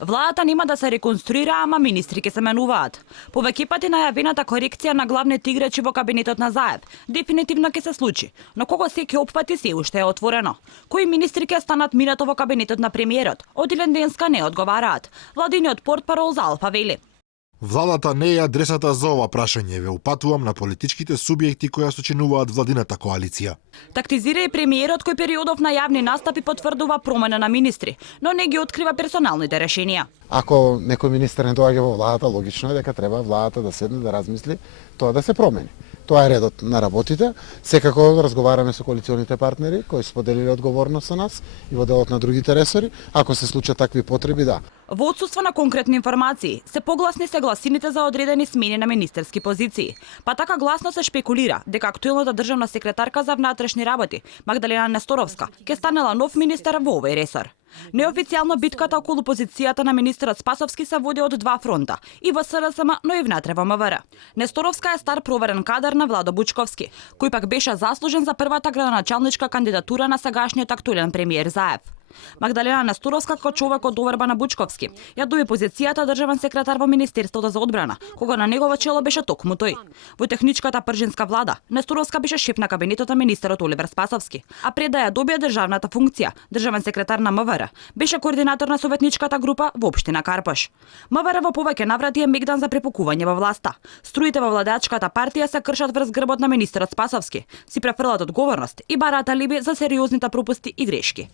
Владата нема да се реконструира, ама министри ќе се менуваат. Повеќе пати најавената корекција на главните играчи во кабинетот на Заев дефинитивно ќе се случи, но кого се ќе опфати се уште е отворено. Кои министри ќе станат минато во кабинетот на премиерот, од илен денска не одговараат. Владиниот портпарол за Алфа вели: Владата не е адресата за ова прашање, ве упатувам на политичките субјекти кои сочинуваат владината коалиција. Тактизира и премиерот кој периодов на јавни настапи потврдува промена на министри, но не ги открива персоналните решенија. Ако некој министер не доаѓа во владата, логично е дека треба владата да седне да размисли тоа да се промени. Тоа е редот на работите. Секако разговараме со коалиционите партнери кои споделиле одговорност со нас и во делот на другите ресори. Ако се случат такви потреби, да. Во отсуство на конкретни информации, се погласни се гласините за одредени смени на министерски позиции. Па така гласно се шпекулира дека актуелната државна секретарка за внатрешни работи, Магдалена Несторовска, ќе станела нов министер во овој ресор. Неофицијално битката околу позицијата на министерот Спасовски се води од два фронта, и во СРСМ, но и внатре во МВР. Несторовска е стар проверен кадар на Владо Бучковски, кој пак беше заслужен за првата градоначалничка кандидатура на сегашниот актуелен премиер Заев. Магдалена Несторовска, како човек од доверба на Бучковски, ја доби позицијата државен секретар во Министерството за одбрана, кога на негово чело беше токму тој. Во техничката пржинска влада, Несторовска беше шеф на кабинетот на министерот Оливер Спасовски, а пред да ја добие државната функција, државен секретар на МВР, беше координатор на советничката група во општина Карпаш. МВР во повеќе наврати е мегдан за препукување во власта. Струите во владеачката партија се кршат врз грбот на министерот Спасовски, си префрлат одговорност и бараат алиби за сериозните пропусти и грешки.